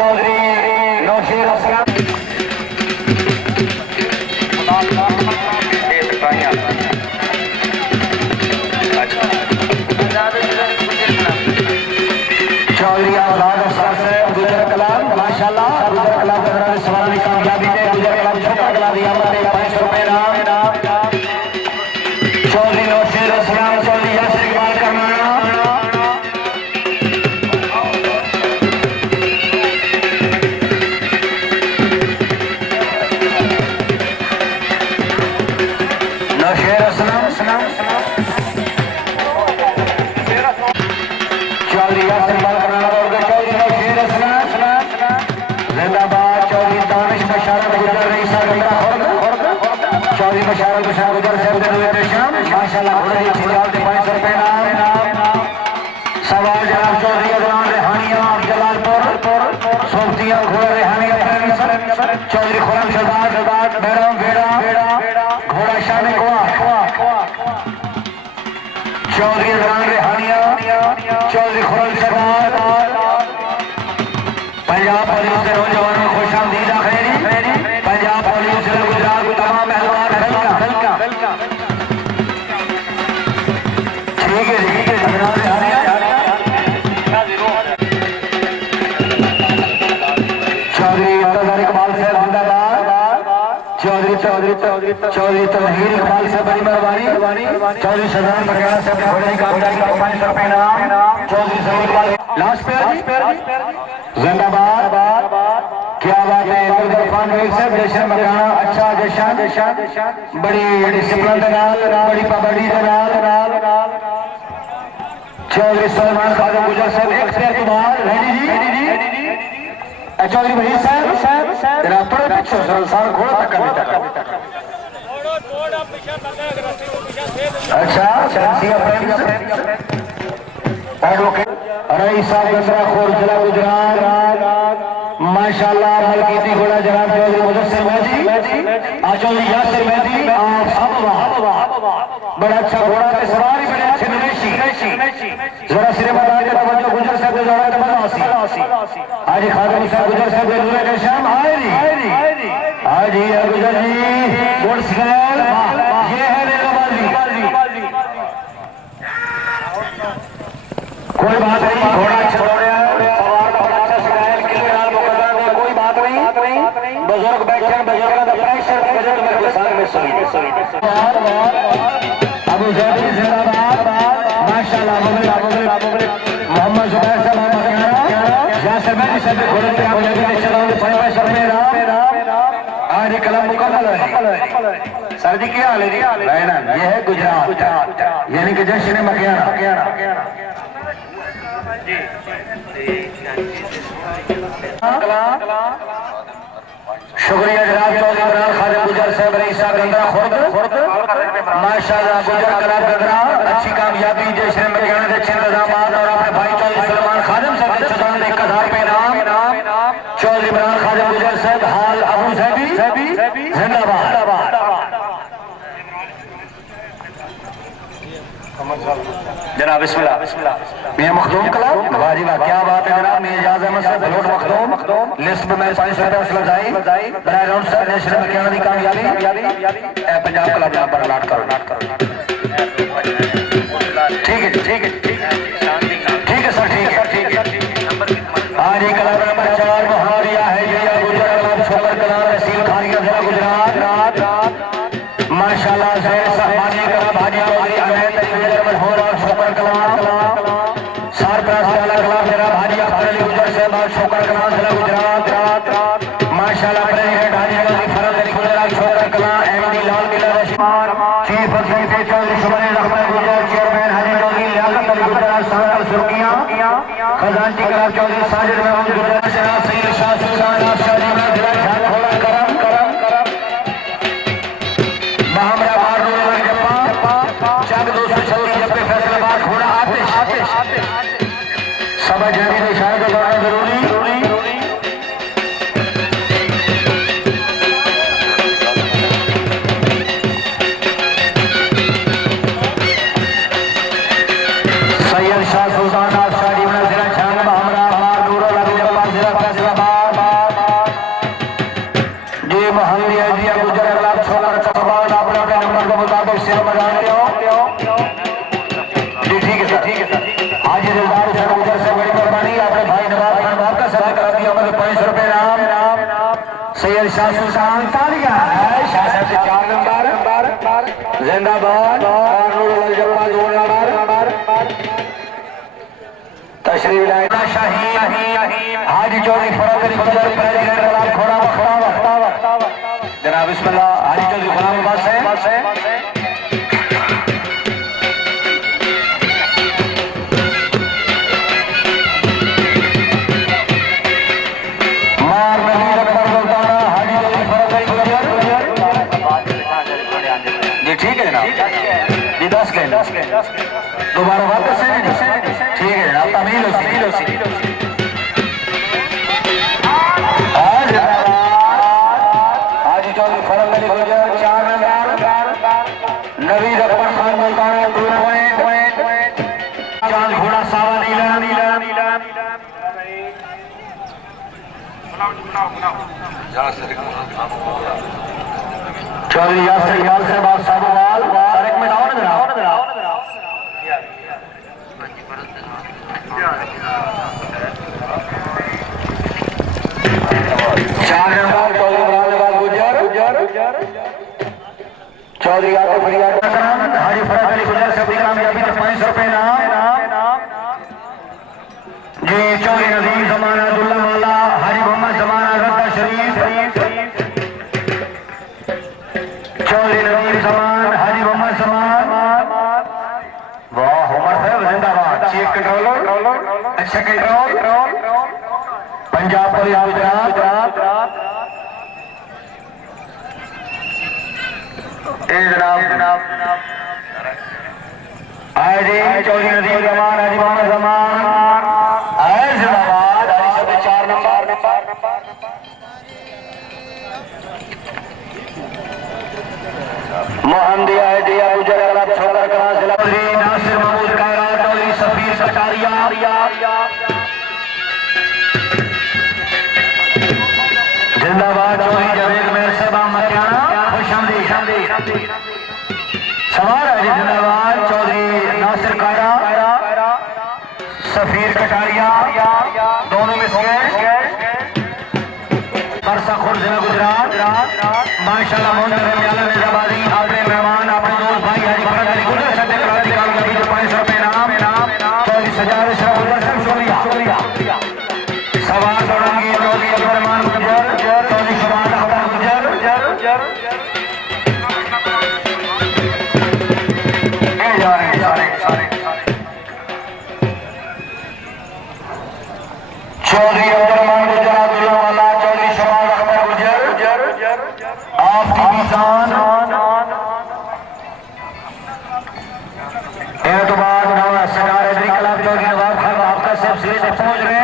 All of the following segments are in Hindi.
चौधरी नौशीर असलम चौधरी आजाद असलम से गुजर कलाम माशाल्लाह गुजर कलाम का सवाल कामयाबी ने गुजर कलाम छोटा कला दिया हमारे 500 रुपए नाम चौधरी नौशीर असलम चौधरी यासिर इकबाल करना माशाल्लाह सवाल जनाब चौधरी अदनान रेहानिया जलालपुर सोफतिया घोड़ा रेहानिया चौधरी खुरम शहबाज बेड़ा घोड़ा शाह चौधरी अदनान रेहानिया चौधरी खुरम शहबाज पंजाब पुलिस के नौजवानों को खुश आमदीद आखिरी पंजाब पुलिस के गुजरात के तमाम मेहमान ठीक है चौधरी इकबाल से जिंदाबाद चौधरी तनहीर इकबाल से बड़ी मेहरबानी चौधरी सदान बघेड़ा से घोड़े का 500 रुपए नाम चौधरी सही इकबाल लास्ट पे जिंदाबाद क्या बात है इरफान वेग साहब जश्न मकाना अच्छा जश्न बड़ी डिसिप्लिन के नाल बड़ी पाबंदी के नाल चौधरी सलमान खादम गुजर साहब एक्सपेयर कुमार रेडी जी चौधरी वही साहब जरा थोड़ा पीछे सर घोड़ा तक अच्छा एडवोकेट रईस साहब गसरा खोर जिला गुजरात माशाल्लाह मलकीती घोड़ा जनाब चौधरी मुदस्सिर मेहदी चौधरी यासिर मेहदी बड़ा अच्छा घोड़ा के सवारी बड़े अच्छे नरेशी जरा सिरे में आगे तवज्जो गुजर साहब के जरा तबन्नासी आज खादिम साहब गुजर साहब के दूल्हे के शाम हायरी आज ही गुजर जी बोर्ड स्कैल ये है रेगाबाजी कोई बात नहीं घोड़ा अच्छा दौड़े सवार का बड़ा अच्छा स्टाइल किले मुकद्दर में कोई बात नहीं बुजुर्ग बैठे बुजुर्ग का प्रेशर बजट में सारे में सही अबू जैदी जिंदाबाद माशाल्लाह मोहम्मद जुबैर साहब यासिर मेहदी साहब घोड़े पे आप लगे चलाओ 500 रुपए आज कलम मुकम्मल है सर जी क्या हाल है जी ये है गुजरात यानी कि जश्न मकियाना शुक्रिया जनाब चौधरी इमरान खादिम गुजर साहब रईसा गंदरा खुर्द माशाल्लाह गुजर कलाम गंदरा अच्छी कामयाबी जश्न मकियाना के अच्छे इंतजाम और अपने भाई चौधरी सलमान खादिम साहब के 1000 रुपए नाम चौधरी इमरान खादिम गुजर साहब हाल अबू साहबी जिंदाबाद जनाब बिस्मिल्लाह मियां मखदूम कलाम वाजी वाह क्या बात है जनाब मियां इजाज अहमद साहब बलोट मखदूम लिस्ट में 500 रुपए हौसला अफजाई बराए राउंड सर नेशनल मकियाना की कामयाबी पंजाब क्लब नंबर अलॉट करो ठीक है सर ठीक है आज एक क्लब नंबर 4 मोहरिया है ये गुजर क्लब छोकर कलाम तहसील खानिया जिला गुजरात माशाल्लाह जैर सहमानी क्लब हाजी चौधरी अहमद गुजर हो रहा छोकर कलाम सरप्राइज वाला क्लब जनाब हाजी अख्तर अली गुजर साहब छोकर कलाम जिला गुजरात माशाल्लाह प्रेसिडेंट हाजी चौधरी फरज अली गुजर छोकर कलाम MD Lal Qila Rashid chief executive Chaudhary शुमारी Rahman गुजर चेयरमैन हाजी चौधरी लियाकत अली गुजर सांकल सुर्खियां खजांची क्लब चौधरी साजिद महमूद गुजर जनाब सैयद शाह सुल्तान शाह जी जिला झारखंड करम हमरा मारूल जप्पा चक 236 जप्पे फैसलाबाद घोड़ा आतिश सब जल्दी में शायद करना जरूरी सैयद शाह सुल्तान शाह जी जिला छांग हमरा मारूल जप्पा जिला जी मोहम्मदी आइडिया गुजर अगला छोकर चकवाल आप अपने नंबर के मुताबिक शेयर बजा रहे हो जी ठीक है सर हाजी दिलदार हुसैन गुजर से बड़ी मेहरबानी अपने भाई नवाब खान बाप का सदा करा दिया हमें 500 रुपए नाम सैयद शाह सुल्तान तालिया है शाह साहब के 4 नंबर जिंदाबाद तशरीफ लाए हाजी चौधरी फरोगरी गुजर प्रेसिडेंट घोड़ा जनाब बिस्मिल्लाह हाजी चौधरी गुलाम अब्बास है मार नहीं अकबर सुल्ताना हाजी चौधरी फरोगरी गुजर जी ठीक है जनाब जी 10 के दोबारा वापस है ठीक है जनाब तमील उसी नवीद अकबर खान मुल्ताना 2 पॉइंट चांद घोड़ा सावा नीला चौधरी यासर इकबाल से बात साबोवाल तारिक में लाओ नजर आओ 4 नंबर चौधरी मुरादाबाद गुजर चौधरी आसिफ फरियाद हाजी फराज अली गुजर से कामयाबी से 500 रुपए नाम जी चौधरी नजीम जमाना अब्दुल्ला मौला हाजी मोहम्मद जमाना रद्दा शरीफ चौधरी नजीम जमान हाजी मोहम्मद जमान वाह उमर साहब जिंदाबाद चीफ कंट्रोलर अच्छा कंट्रोल पंजाब पुलिस गुजरात जनाब हाजी चौधरी नजीम जमान हाजी मोहम्मद जमान जिंदाबाद हाजी सब 4 नंबर मोहम्मदी आइडिया गुजर अरब छोकर कला जिला नासिर महमूद कायरा चौधरी सफीर कटारिया जिंदाबाद चौधरी जवेद मेहर साहब मकियाना खुशामदी सवार है जिंदाबाद चौधरी नासिर कायरा सफीर कटारिया दोनों में से परसा खुर्द जिला गुजरात माशाल्लाह मोहतरम याला निजाबादी अपने मेहमान अपने दोस्त भाई हाजी फरज अली गुजर से क्रांति काल का 500 रुपए नाम चौधरी सजाद शराफ गुजर साहब शुक्रिया सवार दौड़ेंगे चौधरी अब्दुर्रहमान गुजर चौधरी शबाद अख्तर गुजर जा रहे हैं सारे चौधरी अब्दुर्रहमान गुजर अब्दुल्ला वाला चौधरी शबाद अख्तर गुजर आपकी मिजान एतबार नवा सरकार एग्री क्लब चौधरी नवाब खान आपका सब सिरे से पहुंच रहे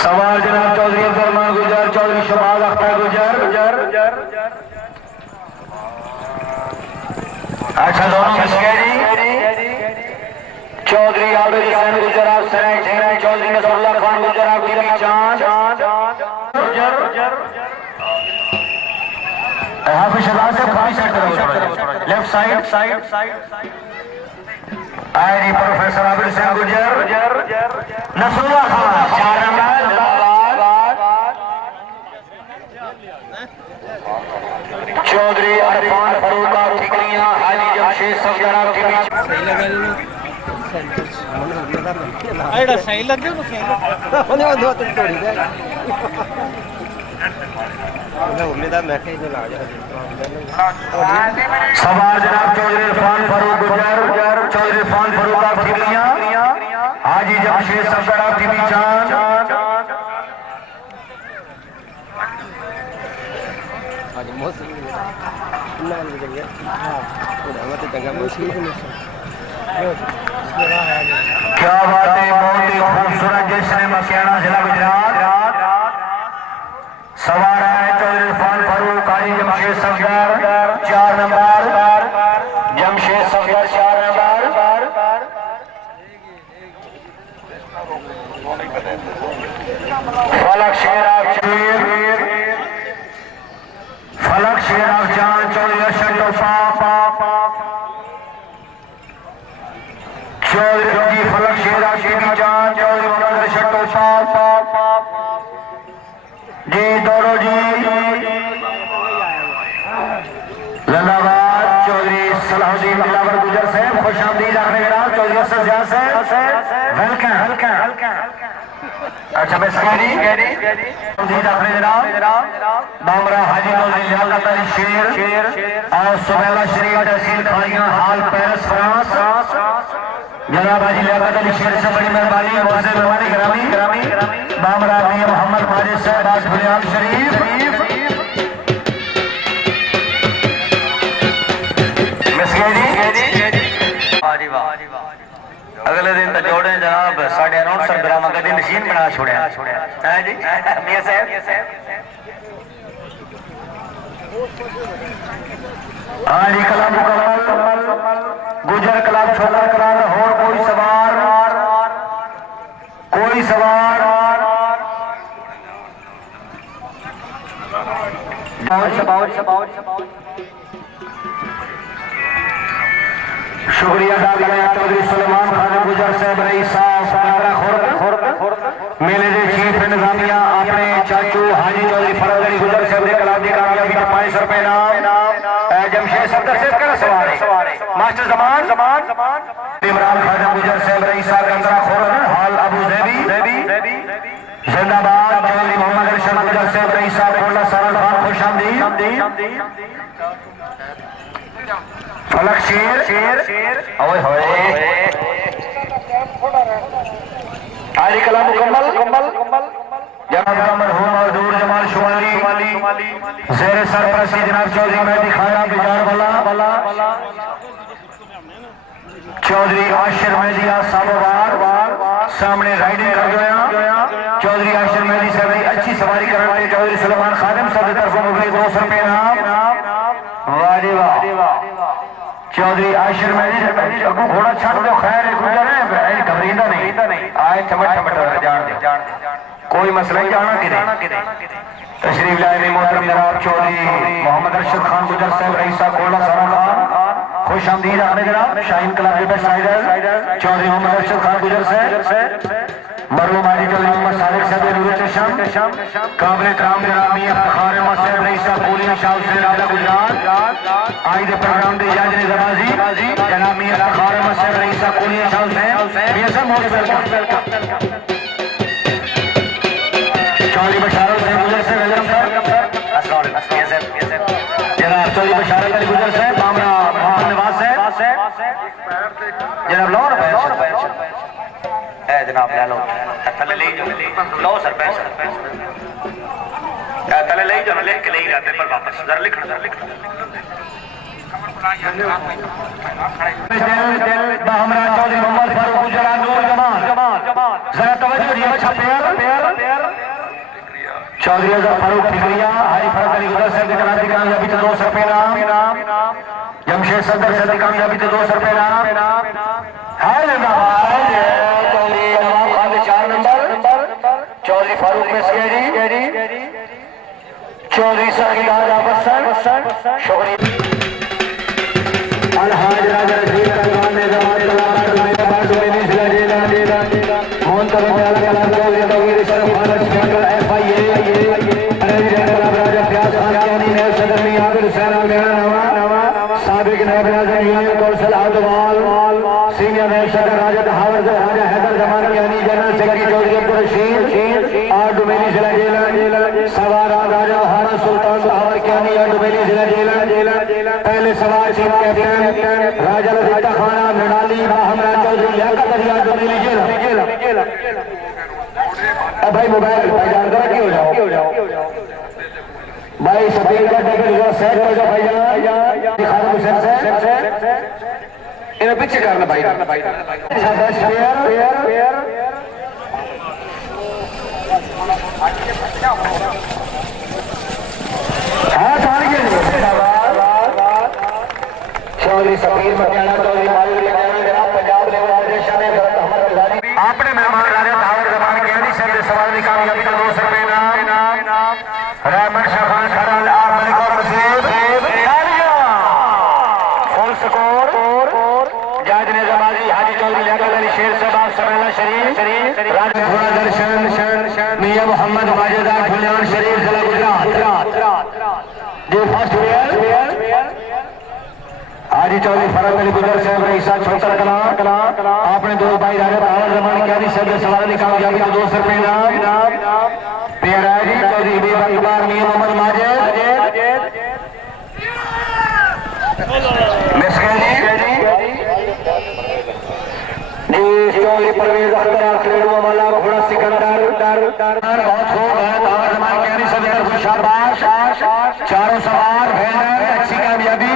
सवाल जनाब चौधरी अब्दुर्रहमान गुजर चौधरी शबाद अख्तर गुजर अच्छा दोनों चौधरी आबिद हुसैन गुजर आप सराय चौधरी नसरुल्लाह खान गुजर आप गिरी चांद हाफिज शहजाद से खाली साइड करो left side ID professor Abid Hussain गुजर नसरुल्लाह खान 4 नंबर चौधरी अरफान फरूक ठिकरियां हाजी जमशेद सफदर आपके बीच सही लग गया सवाल जनाब चौधरी इरफान फरूक गुजर चौधरी इरफान फरूक आप ठिकरियां हाजी जमशेद सफदर आपके बीच क्या बात है बहुत ही खूबसूरत जश्न मकियाना जिला गुजरात सवार है चौधरी इरफान फरूक हाजी जमशेद सफदर 4 नंबर चौधरी फलक शेर आशिकी जान चौधरी मोहम्मद शट्टो जी दौड़ो जी जिंदाबाद। चौधरी सलाहुद्दीन बिलावर गुजर साहब खुश आमदीद आखिर जनाब चौधरी असद साहब वेलकम। अच्छा मैं आमदीद आखिर जनाब बामरा हाजी चौधरी लियाकत अली शेर और सुबैला शरीफ तहसील खानिया हाल पेरिस फ्रांस। जनाब हाजी लियाकत अली शेर से बड़ी मेहरबानी मुझसे मेहरबानी ग्रामी बामरा मियां मोहम्मद माजिद साहब आज बुनियाद शरीफ अगले दिन तो जोड़े जनाब साढ़े अनाउंसर ड्रामा कभी मशीन बना छोड़िया है जी मियां साहब। हाँ जी कलाम मुकम्मल गुजर कलाम छोला कलाम और कोई सवार शुक्रिया अदा करें चौधरी सुलेमान खान गुजर साहब रईस मेले के चीफ इंतजामिया अपने चाचू हाजी चौधरी फरज अली गुजर साहब ने कलाम की कामयाबी का 500 रुपए इनाम जमशेद सफदर साहब का सवार मास्टर जमान इमरान खान गुजर साहब रईस कंदरा खोर हाल अबू जैबी जिंदाबाद। चौधरी मोहम्मद अरशद गुजर साहब रईस कोला सरल खान खुश आमदीद। फलक शेर ओए होए आली कलाम मुकम्मल जनाब मरहूम और दूर जमाल शुमाली ज़ेर सरपरस्ती जनाब चौधरी मेहदी खाना बिजार वाला चौधरी आशिर मेहदी साबोवार सामने राइडिंग कर गया चौधरी आशिर मेहदी से बड़ी अच्छी सवारी करने वाले चौधरी सुलेमान खादिम साहब की तरफ मुझे 200 रुपए इनाम। वाह चौधरी आशिर मेहदी अगू घोड़ा छड़ दो खैर गुजर है घबरीदा नहीं आए चमट जान दे कोई मसला ही जाना कि तशरीफ लाए मोहतरम जनाब चौधरी मोहम्मद अरशद खान गुजर साहब रईसा कोला सारा खान खुश आमदीद आखिर जनाब शाहीन क्लब के बेस्ट राइडर चौधरी मोहम्मद अरशद खान गुजर साहब मरहूम हाजी चौधरी मोहम्मद सादिक साहब काबिल इकराम जनाब मियां इफ्तिखार साहब रईसा पूरी शाह से राजा गुजरात आज के प्रोग्राम के जज ने जनाजी जनाब मियां इफ्तिखार साहब रईसा पूरी शाह से मियां साहब मोस्ट वेलकम। चौधरी बशारत अली गुजर से जनाब चौधरी बशारत अली गुजर से मामला मोहम्मद नवाज से जनाब लौर जनाब ले लो थले ले लो सर पैसे थले ले जाओ लिख के ले जाते पर वापस जरा लिखना हमरा चौधरी मोहम्मद फारूक गुजरा नूर जमाल जरा तवज्जो दिए अच्छा प्यार चौधरी अजहर फारूक ठिकरिया हाजी फरज अली गुजर साहब की कलाम की कामयाबी तो 200 रुपए इनाम। जमशेद सदर साहब की कामयाबी तो 200 रुपए इनाम है जिंदाबाद। चौधरी नवाब खान 4 नंबर चौधरी फारूक मिसकेरी चौधरी साकिब आजम शुक्रिया अलहाज राजा रशीद रहमान ने जमात कलाकार में बात में जिला जेला मोहतरम प्यारा कलाम चौधरी तवीर शरफ खान स्कैंडल एफआईए अरेंज कलाम राजा प्यास खान यानी ने सदर में आबिद हुसैन मेरा नवा साबिक नायब नाज़िम यूनियन कौंसिल आदवाल सीनियर नायब सदर राजा हावज राजा हैदर जमान यानी जनरल सेक्रेटरी चौधरी अब्दुल रशीद और डुमेली जिला जेला सवार राजा हारा सुल्तान हावर यानी डुमेली जिला जेला पहले सवार टीम कैप्टन राजा लजीता खाना नडाली हमरा चौधरी लियाकत अली डुमेली जेला अब भाई मोबाइल भाईजान जरा क्यों हो जाओ भाई सफेद का टिकट सेट हो जाओ भाईजान खान हुसैन से इन्हें पीछे करना भाई सादा शेयर हाँ थाने के चौधरी सफीर मटियाला चौधरी मायूरी पंजाब लेवल अपने मेहमान राजा दावर जमान के हरी शब्द सवाल की कामयाबी का 200 रुपए इनाम रहमान शाह खान खराल आर मलिक और नसीब फुल स्कोर जज ने जमाजी हाजी चौधरी राजा घोड़ा दर्शन मियां मोहम्मद वाजिदा खुलियान शरीफ जिला गुजरात जो फर्स्ट वेयर हाजी चौधरी फरक अली गुजर साहब रईसा छोकर कला आपने दो भाई राजा बाबर जमान क्या सद सवाल की कामयाबी को 200 रुपए इनाम प्यारा जी चौधरी बेबा इकबाल मियां मोहम्मद माजिद चौधरी परवेज अख्तर खिलड़ुआ वाला घोड़ा सिकंदर बहुत खूब है बाबर जमान क्या सदर शाबाश चारों सवार अच्छी कामयाबी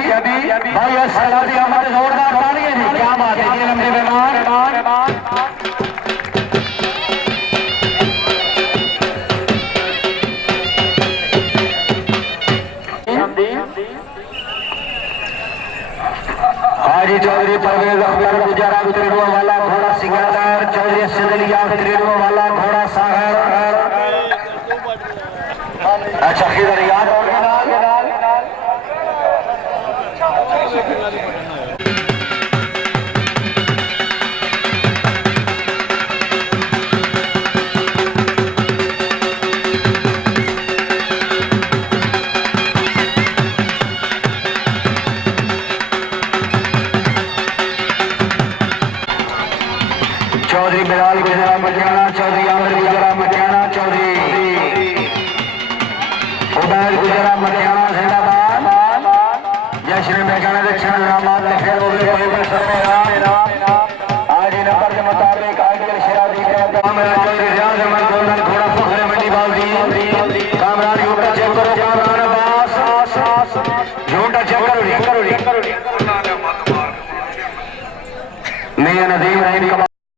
भाई सलादी अहमद जोरदार तालियां जी क्या बात है ये लंबे मेहमान हाजी चौधरी परवेज अख्तर गुजरात त्रिडुआ वाला घोड़ा सिकंदर चौधरी सिंदलिया त्रिडुआ वाला घोड़ा सागर अच्छा खिदर याद चौधरी बिलाल गुजरात मटियाना चौधरी आमिर गुजरात मटियाना चौधरी उबैद गुजरात मटियाना जिंदाबाद जश्न मेघाना दक्षिण रामाद लखन आज इन नंबर के मुताबिक आईपीएल शराबी कामरान चौधरी रियाज अहमद गोल्डन घोड़ा फखरे मंडी बावदी कामरान झूठा चेक करो कामरान अब्बास झूठा चेक करो मियां नदीम रहीम